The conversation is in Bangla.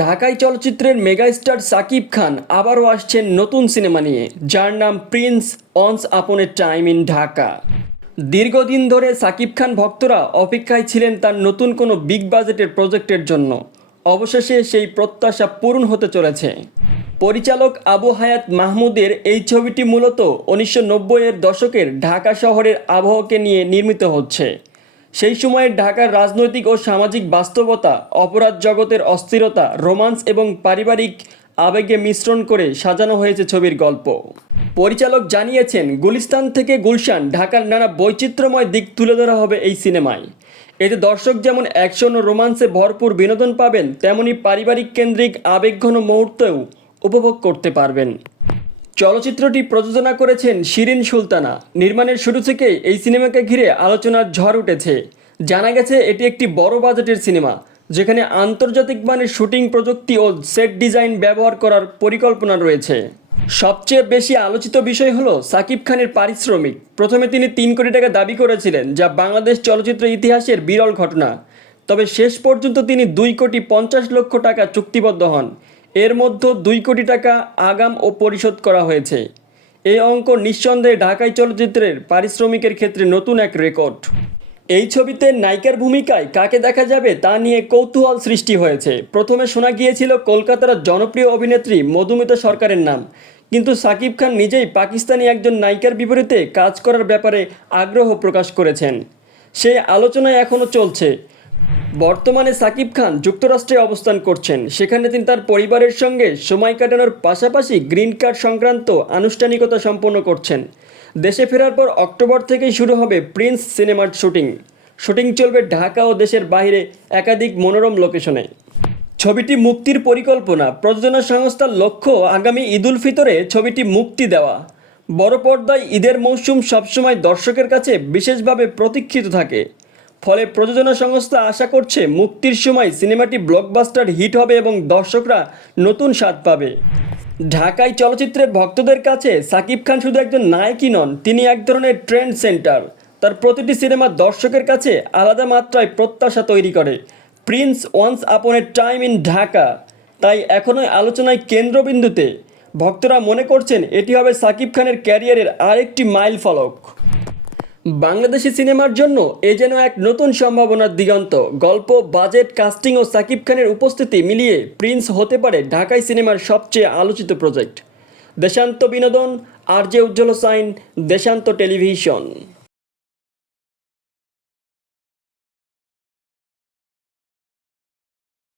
ঢাকাই চলচ্চিত্রের মেগাস্টার সাকিব খান আবারও আসছেন নতুন সিনেমা নিয়ে, যার নাম Prince once upon A time in Dhaka. দীর্ঘদিন ধরে সাকিব খান ভক্তরা অপেক্ষায় ছিলেন তার নতুন কোনো বিগ বাজেটের প্রজেক্টের জন্য। অবশেষে সেই প্রত্যাশা পূরণ হতে চলেছে। পরিচালক আবু হায়াত মাহমুদের এই ছবিটি মূলত 1990-এর দশকের ঢাকা শহরের আবহাওয়াকে নিয়ে নির্মিত হচ্ছে। সেই সময়ের ঢাকার রাজনৈতিক ও সামাজিক বাস্তবতা, অপরাধ জগতের অস্থিরতা, রোমান্স এবং পারিবারিক আবেগে মিশ্রণ করে সাজানো হয়েছে ছবির গল্প। পরিচালক জানিয়েছেন, গুলিস্তান থেকে গুলশান ঢাকার নানা বৈচিত্র্যময় দিক তুলে ধরা হবে এই সিনেমায়। এতে দর্শক যেমন অ্যাকশন ও রোমান্সে ভরপুর বিনোদন পাবেন, তেমনি পারিবারিক কেন্দ্রিক আবেগঘন মুহূর্তেও উপভোগ করতে পারবেন। চলচ্চিত্রটি প্রযোজনা করেছেন শিরিন সুলতানা। নির্মাণের শুরু থেকেই এই সিনেমাকে ঘিরে আলোচনার ঝড় উঠেছে। জানা গেছে এটি একটি বড় বাজেটের সিনেমা, যেখানে আন্তর্জাতিক মানের শুটিং প্রযুক্তি ও সেট ডিজাইন ব্যবহার করার পরিকল্পনা রয়েছে। সবচেয়ে বেশি আলোচিত বিষয় হলো সাকিব খানের পারিশ্রমিক। প্রথমে তিনি 3 কোটি টাকা দাবি করেছিলেন, যা বাংলাদেশ চলচ্চিত্র ইতিহাসের বিরল ঘটনা। তবে শেষ পর্যন্ত তিনি 2,50,00,000 টাকা চুক্তিবদ্ধ হন। এর মধ্যে 2 কোটি টাকা আগাম ও পরিশোধ করা হয়েছে। এই অঙ্ক নিঃসন্দেহে ঢাকাই চলচ্চিত্রের পারিশ্রমিকের ক্ষেত্রে নতুন এক রেকর্ড। এই ছবিতে নায়িকার ভূমিকায় কাকে দেখা যাবে তা নিয়ে কৌতূহল সৃষ্টি হয়েছে। প্রথমে শোনা গিয়েছিল কলকাতার জনপ্রিয় অভিনেত্রী মধুমিতা সরকারের নাম, কিন্তু সাকিব খান নিজেই পাকিস্তানি একজন নায়িকার বিপরীতে কাজ করার ব্যাপারে আগ্রহ প্রকাশ করেছেন। সেই আলোচনায় এখনও চলছে। বর্তমানে সাকিব খান যুক্তরাষ্ট্রে অবস্থান করছেন। সেখানে তিনি তার পরিবারের সঙ্গে সময় কাটানোর পাশাপাশি গ্রিন কার্ড সংক্রান্ত আনুষ্ঠানিকতা সম্পন্ন করছেন। দেশে ফেরার পর অক্টোবর থেকেই শুরু হবে প্রিন্স সিনেমার শুটিং চলবে ঢাকা ও দেশের বাইরে একাধিক মনোরম লোকেশনে। ছবিটি মুক্তির পরিকল্পনা। প্রযোজনা সংস্থার লক্ষ্য আগামী ঈদুল ফিতরে ছবিটি মুক্তি দেওয়া। বড় পর্দায় ঈদের মৌসুম সবসময় দর্শকের কাছে বিশেষভাবে প্রতীক্ষিত থাকে। ফলে প্রযোজনা সংস্থা আশা করছে মুক্তির সময় সিনেমাটি ব্লকবাস্টার হিট হবে এবং দর্শকরা নতুন স্বাদ পাবে। ঢাকাই চলচ্চিত্রের ভক্তদের কাছে সাকিব খান শুধু একজন নায়কই নন, তিনি এক ধরনের ট্রেন্ড সেন্টার। তার প্রতিটি সিনেমা দর্শকের কাছে আলাদা মাত্রায় প্রত্যাশা তৈরি করে। Prince once upon A time in Dhaka তাই এখনই আলোচনায় কেন্দ্রবিন্দুতে। ভক্তরা মনে করছেন এটি হবে সাকিব খানের ক্যারিয়ারের আরেকটি মাইল ফলক। বাংলাদেশি সিনেমার জন্য এ যেন এক নতুন সম্ভাবনার দিগন্ত। গল্প, বাজেট, কাস্টিং ও সাকিব খানের উপস্থিতি মিলিয়ে প্রিন্স হতে পারে ঢাকাই সিনেমার সবচেয়ে আলোচিত প্রজেক্ট। দেশান্ত বিনোদন, RJ উজ্জ্বল হোসাইন, দেশান্ত টেলিভিশন।